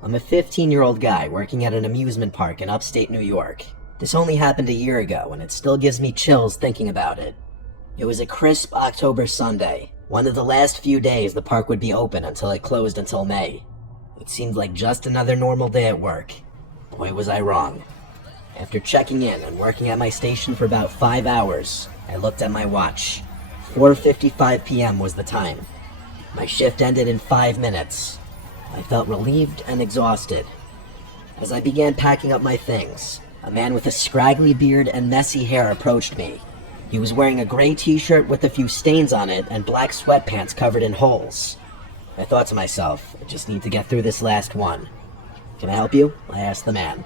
I'm a 15-year-old guy working at an amusement park in upstate New York. This only happened a year ago, and it still gives me chills thinking about it. It was a crisp October Sunday, one of the last few days the park would be open until it closed until May. It seemed like just another normal day at work. Boy, was I wrong. After checking in and working at my station for about 5 hours, I looked at my watch. 4:55 p.m. was the time. My shift ended in 5 minutes. I felt relieved and exhausted. As I began packing up my things, a man with a scraggly beard and messy hair approached me. He was wearing a gray t-shirt with a few stains on it and black sweatpants covered in holes. I thought to myself, I just need to get through this last one. "Can I help you?" I asked the man.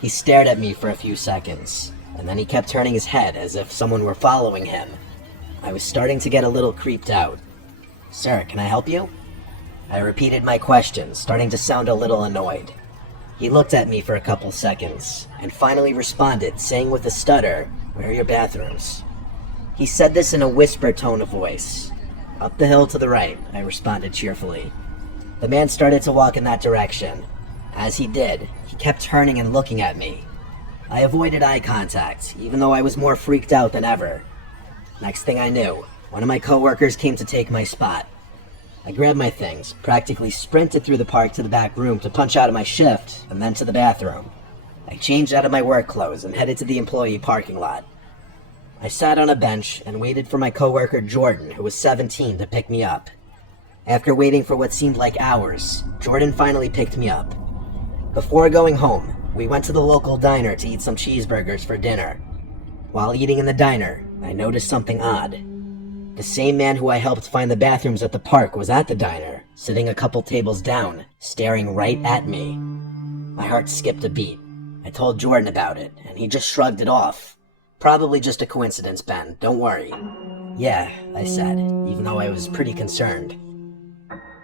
He stared at me for a few seconds, and then he kept turning his head as if someone were following him. I was starting to get a little creeped out. "Sir, can I help you?" I repeated my question, starting to sound a little annoyed. He looked at me for a couple seconds, and finally responded, saying with a stutter, "Where are your bathrooms?" He said this in a whisper tone of voice. "Up the hill to the right," I responded cheerfully. The man started to walk in that direction. As he did, he kept turning and looking at me. I avoided eye contact, even though I was more freaked out than ever. Next thing I knew, one of my coworkers came to take my spot. I grabbed my things, practically sprinted through the park to the back room to punch out of my shift, and then to the bathroom. I changed out of my work clothes and headed to the employee parking lot. I sat on a bench and waited for my coworker Jordan, who was 17, to pick me up. After waiting for what seemed like hours, Jordan finally picked me up. Before going home, we went to the local diner to eat some cheeseburgers for dinner. While eating in the diner, I noticed something odd. The same man who I helped find the bathrooms at the park was at the diner, sitting a couple tables down, staring right at me. My heart skipped a beat. I told Jordan about it, and he just shrugged it off. "Probably just a coincidence, Ben, don't worry." "Yeah," I said, even though I was pretty concerned.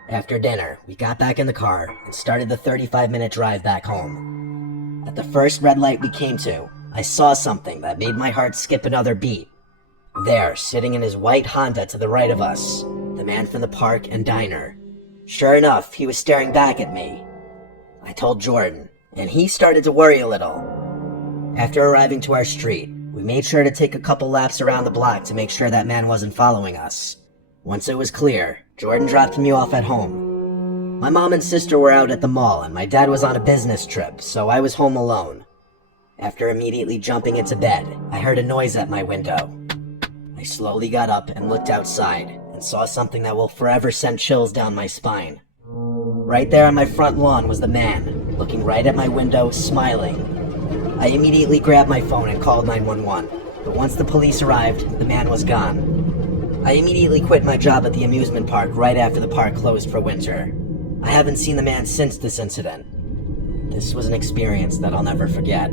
After dinner, we got back in the car and started the 35-minute drive back home. At the first red light we came to, I saw something that made my heart skip another beat. There, sitting in his white Honda to the right of us, the man from the park and diner. Sure enough, he was staring back at me. I told Jordan, and he started to worry a little. After arriving to our street, we made sure to take a couple laps around the block to make sure that man wasn't following us. Once it was clear, Jordan dropped me off at home. My mom and sister were out at the mall, and my dad was on a business trip, so I was home alone. After immediately jumping into bed, I heard a noise at my window. I slowly got up and looked outside, and saw something that will forever send chills down my spine. Right there on my front lawn was the man, looking right at my window, smiling. I immediately grabbed my phone and called 911, but once the police arrived, the man was gone. I immediately quit my job at the amusement park right after the park closed for winter. I haven't seen the man since this incident. This was an experience that I'll never forget.